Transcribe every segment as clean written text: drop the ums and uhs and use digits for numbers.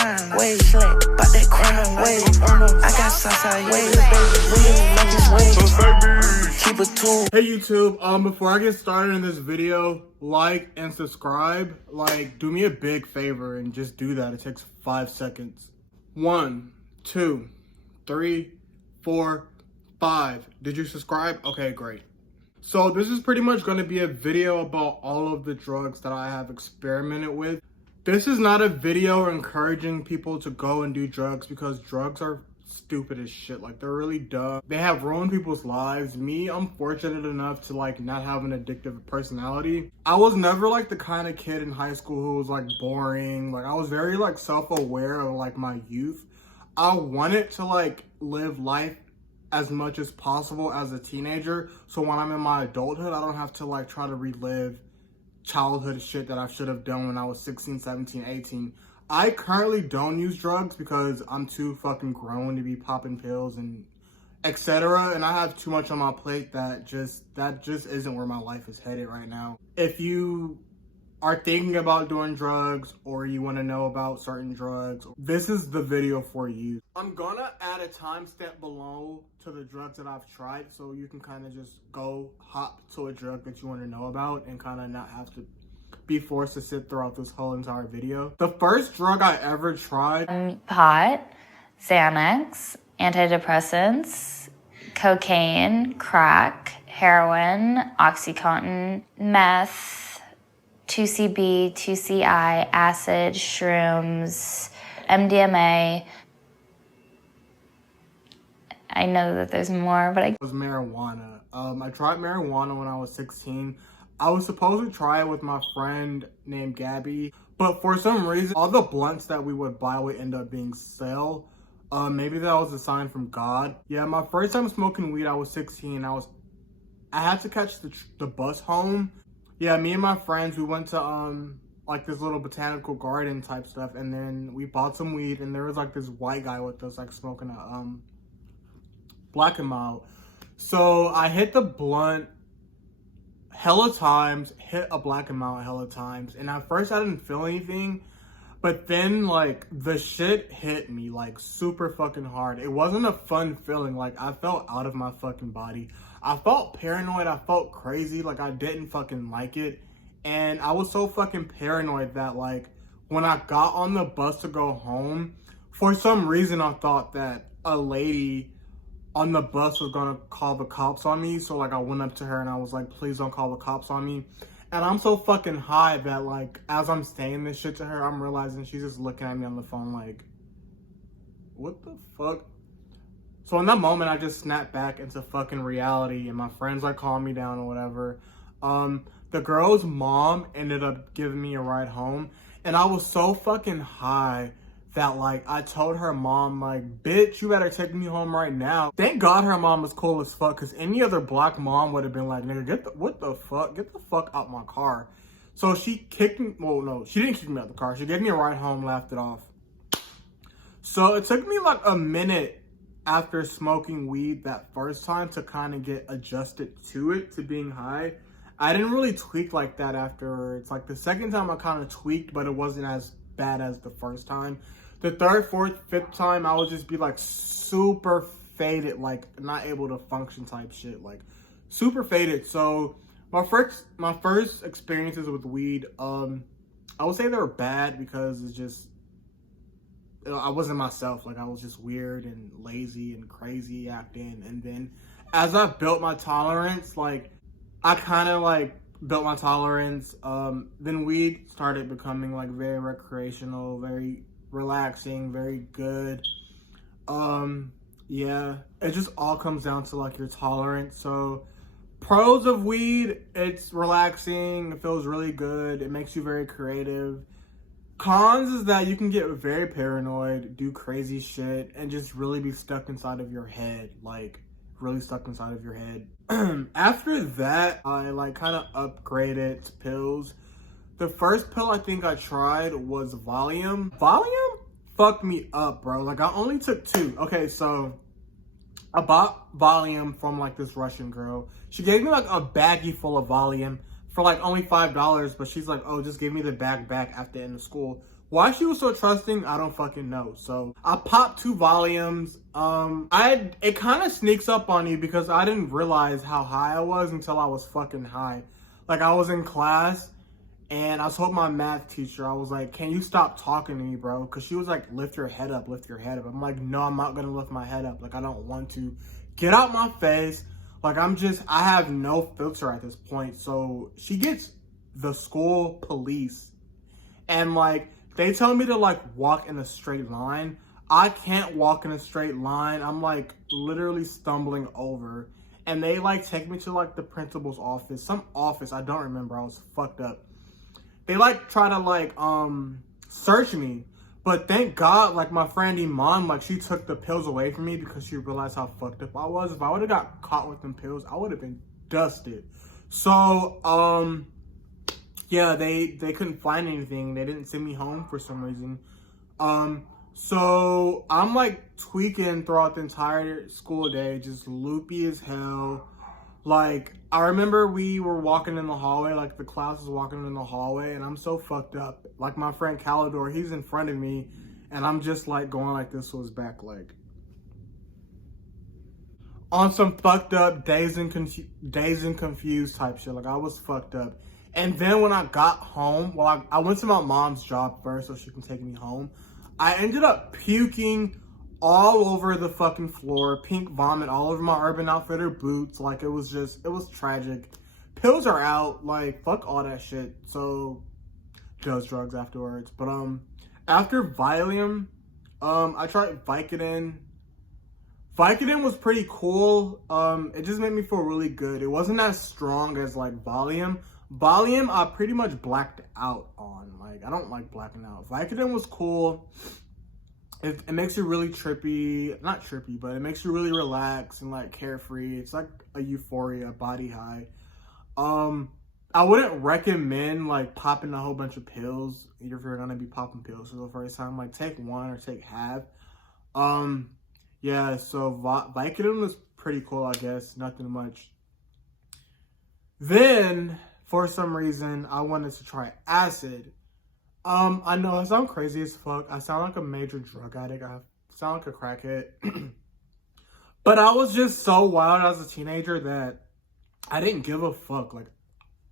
fine, way slick, but that crime, way. I got Southside, way, keep it too. Hey YouTube, before I get started in this video, like and subscribe. Like, do me a big favor and just do that. It takes 5 seconds. 1, 2, 3, 4, 5. Did you subscribe? Okay, great. So this is pretty much going to be a video about all of the drugs that I have experimented with. This is not a video encouraging people to go and do drugs, because drugs are stupid as shit. Like, they're really dumb. They have ruined people's lives. Me, I'm fortunate enough to like not have an addictive personality. I was never like the kind of kid in high school who was like boring. Like, I was very like self-aware of like my youth. I wanted to like live life as much as possible as a teenager, so when I'm in my adulthood, I don't have to like try to relive childhood shit that I should have done when I was 16, 17, 18. I currently don't use drugs because I'm too fucking grown to be popping pills and etc. And I have too much on my plate that just isn't where my life is headed right now. If you are thinking about doing drugs or you want to know about certain drugs, this is the video for you. I'm gonna add a timestamp below to the drugs that I've tried, so you can kind of just go hop to a drug that you want to know about and kind of not have to be forced to sit throughout this whole entire video. The first drug I ever tried: pot, Xanax, antidepressants, cocaine, crack, heroin, Oxycontin, meth, 2CB, 2CI, acid, shrooms, MDMA. I know that there's more, but It was marijuana. I tried marijuana when I was 16. I was supposed to try it with my friend named Gabby, but for some reason, all the blunts that we would buy would end up being sale. Maybe that was a sign from God. Yeah, my first time smoking weed, I was 16. I had to catch the bus home. Yeah, me and my friends, we went to like this little botanical garden type stuff, and then we bought some weed, and there was like this white guy with us like smoking a Black and Mild. So I hit the blunt hella times, hit a Black and Mild hella times, and at first I didn't feel anything, but then like the shit hit me like super fucking hard. It wasn't a fun feeling. Like, I felt out of my fucking body. I felt paranoid. I felt crazy. Like, I didn't fucking like it, and I was so fucking paranoid that like when I got on the bus to go home, for some reason I thought that a lady on the bus was gonna call the cops on me. So like I went up to her and I was like, please don't call the cops on me. And I'm so fucking high that like as I'm saying this shit to her, I'm realizing she's just looking at me on the phone like, what the fuck? So in that moment, I just snapped back into fucking reality, and my friends like calmed me down or whatever. The girl's mom ended up giving me a ride home, and I was so fucking high that like I told her mom like, bitch, you better take me home right now. Thank God her mom was cool as fuck, because any other black mom would have been like, nigga, what the fuck? Get the fuck out my car. So she kicked me, well no, she didn't kick me out the car. She gave me a ride home, laughed it off. So it took me like a minute after smoking weed that first time to kind of get adjusted to it, to being high. I didn't really tweak like that afterwards. Like the second time I kind of tweaked, but it wasn't as bad as the first time. The third, fourth, fifth time, I would just be like super faded, like not able to function type shit, like super faded. So my first experiences with weed, I would say they were bad because it's just, I wasn't myself. Like, I was just weird and lazy and crazy acting. And then as I built my tolerance, like I kind of like built my tolerance. Then weed started becoming like very recreational, very relaxing, very good. Yeah, it just all comes down to like your tolerance. So pros of weed: it's relaxing, it feels really good, it makes you very creative. Cons is that you can get very paranoid, do crazy shit, and just really be stuck inside of your head, like really stuck inside of your head. After that, I like kind of upgraded to pills. The first pill I think I tried was Valium. Valium fucked me up, bro. Like, I only took 2. Okay, so I bought Valium from like this Russian girl. She gave me like a baggie full of Valium for like only $5, but she's like, oh, just give me the bag back after the end of school, Why she was so trusting, I don't fucking know. So I popped 2 volumes. It kind of sneaks up on you because I didn't realize how high I was until I was fucking high. Like, I was in class and I told my math teacher, I was like, can you stop talking to me, bro? Because she was like, lift your head up, lift your head up. I'm like, no, I'm not gonna lift my head up. Like, I don't want to. Get out my face. Like, I have no filter at this point. So she gets the school police and like, they tell me to like walk in a straight line. I can't walk in a straight line. I'm like literally stumbling over. And they like take me to like the principal's office. Some office, I don't remember. I was fucked up. They like try to like search me. But thank God, like my friend Iman, like she took the pills away from me because she realized how fucked up I was. If I would have got caught with them pills, I would have been dusted. So yeah, they couldn't find anything. They didn't send me home for some reason. So I'm like tweaking throughout the entire school day, just loopy as hell. Like, I remember we were walking in the hallway, like the class was walking in the hallway, and I'm so fucked up. Like my friend Calidor, he's in front of me, and I'm just like going like this with his back leg. On some fucked up, dazed and confused type shit. Like, I was fucked up. And then when I got home, well, I went to my mom's job first so she can take me home. I ended up puking all over the fucking floor, pink vomit all over my Urban Outfitter boots. Like, it was tragic. Pills are out. Like, fuck all that shit. So, does drugs afterwards. But, after Valium, I tried Vicodin. Vicodin was pretty cool. It just made me feel really good. It wasn't as strong as like Valium. Valium, I pretty much blacked out on. Like, I don't like blacking out. Vicodin was cool. It makes you really trippy. Not trippy, but it makes you really relaxed and like carefree. It's like a euphoria, body high. I wouldn't recommend like popping a whole bunch of pills if you're gonna be popping pills for the first time. Like, take one or take half. Yeah, so Vicodin was pretty cool, I guess. Nothing much. Then, for some reason, I wanted to try acid. I know I sound crazy as fuck. I sound like a major drug addict. I sound like a crackhead. But I was just so wild as a teenager that I didn't give a fuck. Like,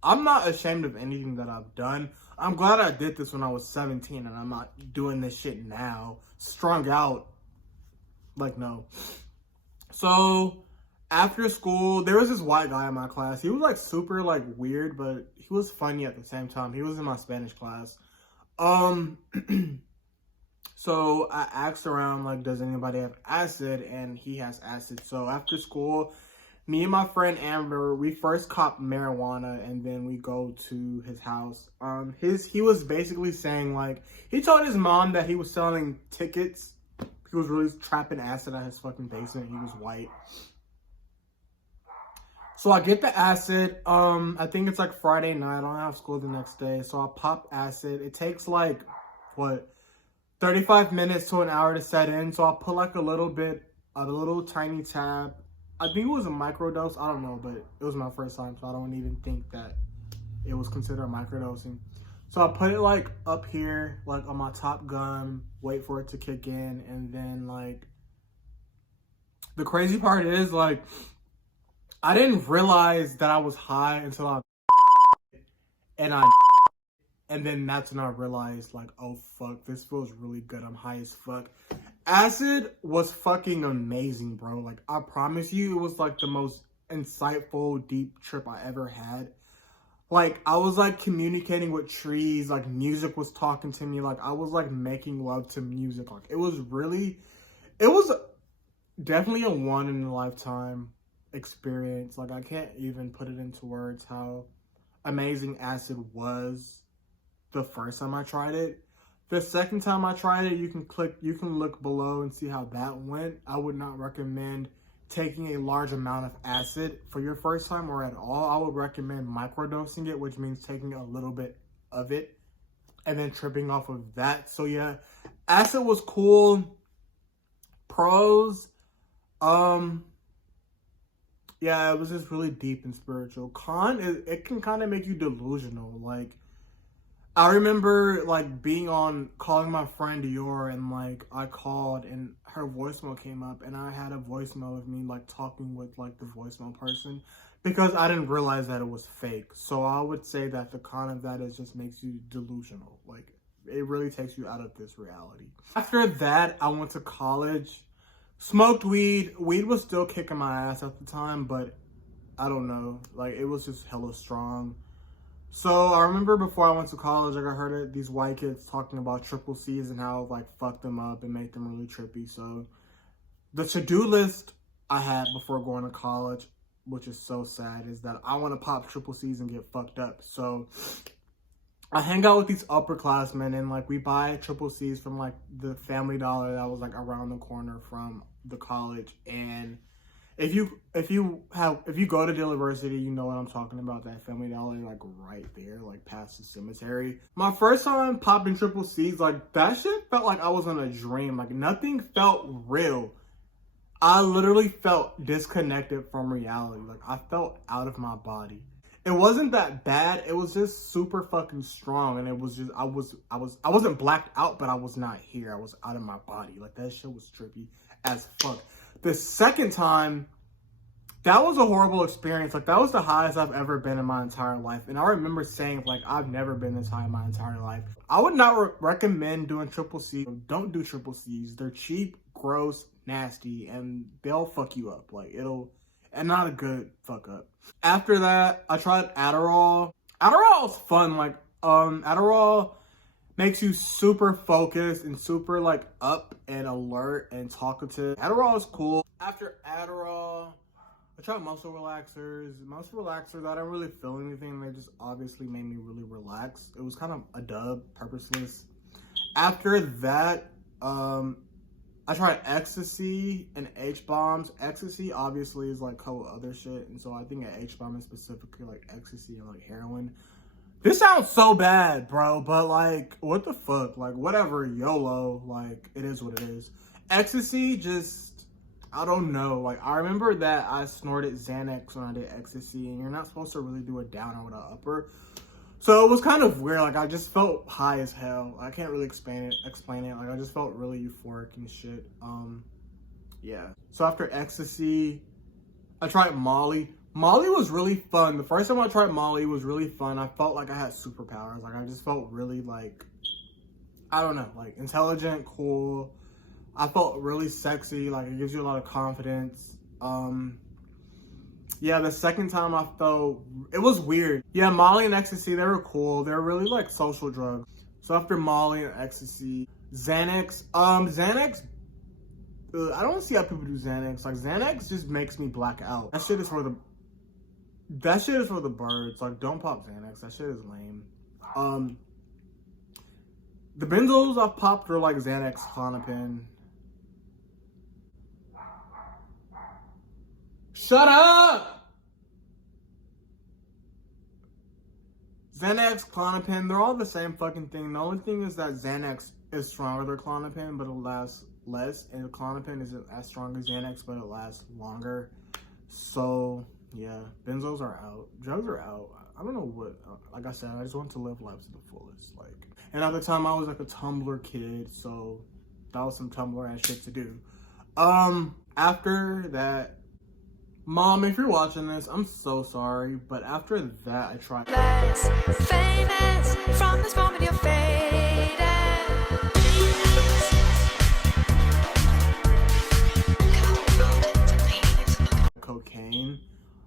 I'm not ashamed of anything that I've done. I'm glad I did this when I was 17 and I'm not doing this shit now. Strung out. Like, no. So, after school, there was this white guy in my class. He was, like, super, like, weird, but he was funny at the same time. He was in my Spanish class. So, I asked around, like, does anybody have acid? And he has acid. So, after school, me and my friend Amber, we first copped marijuana, and then we go to his house. He was basically saying, like, he told his mom that he was selling tickets. He was really trapping acid at his fucking basement. He was white. So I get the acid. I think it's like Friday night. I don't have school the next day. So I pop acid. It takes like, 35 minutes to an hour to set in. So I'll put like a little tiny tab. I think it was a microdose. I don't know, but it was my first time. So I don't even think that it was considered microdosing. So I put it like up here, like on my top gum, wait for it to kick in, and then like, the crazy part is like, I didn't realize that I was high until and then that's when I realized like, oh fuck, this feels really good. I'm high as fuck. Acid was fucking amazing, bro. Like, I promise you, it was like the most insightful, deep trip I ever had. Like, I was, like, communicating with trees. Like, music was talking to me. Like, I was, like, making love to music. Like, it was definitely a one-in-a-lifetime experience. Like, I can't even put it into words how amazing acid was the first time I tried it. The second time I tried it, you can look below and see how that went. I would not recommend taking a large amount of acid for your first time or at all. I would recommend microdosing it, which means taking a little bit of it and then tripping off of that. So yeah, acid was cool. Pros, yeah, it was just really deep and spiritual. Con, it can kind of make you delusional. Like, I remember like calling my friend Dior, and like I called and her voicemail came up, and I had a voicemail of me like talking with like the voicemail person because I didn't realize that it was fake. So I would say that the con of that is just makes you delusional. Like it really takes you out of this reality. After that, I went to college, smoked weed. Weed was still kicking my ass at the time, but I don't know, like it was just hella strong. So I remember before I went to college, like I heard these white kids talking about triple C's and how it, like fucked them up and made them really trippy. So the to-do list I had before going to college, which is so sad, is that I want to pop triple C's and get fucked up. So I hang out with these upperclassmen, and like we buy triple C's from like the Family Dollar that was like around the corner from the college. And if you go to University, you know what I'm talking about. That Family Dollar, like right there, like past the cemetery. My first time popping triple C's, like that shit felt like I was in a dream. Like nothing felt real. I literally felt disconnected from reality. Like I felt out of my body. It wasn't that bad. It was just super fucking strong, and it was just I wasn't blacked out, but I was not here. I was out of my body. Like that shit was trippy as fuck. The second time, that was a horrible experience. Like that was the highest I've ever been in my entire life. And I remember saying like, I've never been this high in my entire life. I would not recommend doing triple C. Don't do triple C's. They're cheap, gross, nasty, and they'll fuck you up. Like and not a good fuck up. After that, I tried Adderall. Adderall is fun. Like, Adderall makes you super focused and super like up and alert and talkative. Adderall is cool. After Adderall, I tried muscle relaxers. Muscle relaxers, I didn't really feel anything. They just obviously made me really relax. It was kind of a dub, purposeless. After that, I tried ecstasy and H-bombs. Ecstasy obviously is like co other shit, and so I think an H-bomb is specifically like ecstasy and like heroin. This sounds so bad, bro, but like, what the fuck? Like, whatever, YOLO, like, it is what it is. Ecstasy, just, I don't know. Like, I remember that I snorted Xanax when I did ecstasy, and you're not supposed to really do a downer with an upper. So it was kind of weird. Like, I just felt high as hell. I can't really explain it. Like, I just felt really euphoric and shit. Yeah. So after ecstasy, I tried Molly. Molly was really fun. The first time I tried Molly was really fun. I felt like I had superpowers. Like, I just felt really, like, I don't know, like, intelligent, cool. I felt really sexy. Like, it gives you a lot of confidence. Yeah, the second time I felt, it was weird. Yeah, Molly and ecstasy, they were cool. They're really, like, social drugs. So after Molly and ecstasy, Xanax. Xanax, I don't see how people do Xanax. Like, Xanax just makes me black out. That shit is for the birds. Like, don't pop Xanax. That shit is lame. The benzos I've popped are like Xanax, Klonopin. Shut up! Xanax, Klonopin, they're all the same fucking thing. The only thing is that Xanax is stronger than Klonopin, but it lasts less. And the Klonopin isn't as strong as Xanax, but it lasts longer. So, yeah, benzos are out. Drugs are out. I don't know what, like I said, I just want to live life to the fullest. Like, and at the time I was like a Tumblr kid, so that was some Tumblr ass shit to do. After that, Mom, if you're watching this, I'm so sorry, but after that I tried Less famous from this moment you're faded. cocaine.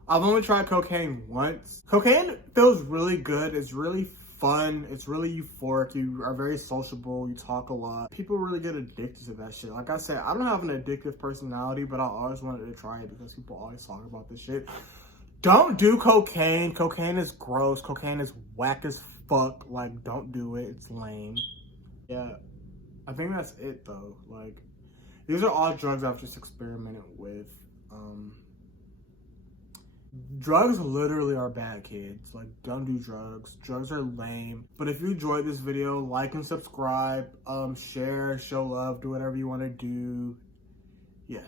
I've only tried cocaine once. Cocaine feels really good. It's really fun. It's really euphoric. You are very sociable. You talk a lot. People really get addicted to that shit. Like I said, I don't have an addictive personality, but I always wanted to try it because people always talk about this shit. Don't do cocaine. Cocaine is gross. Cocaine is whack as fuck. Like, don't do it. It's lame. Yeah, I think that's it though. Like, these are all drugs I've just experimented with. Drugs literally are bad, kids. Like, don't do drugs. Drugs are lame. But if you enjoyed this video, like and subscribe, share, show love, do whatever you want to do. Yeah.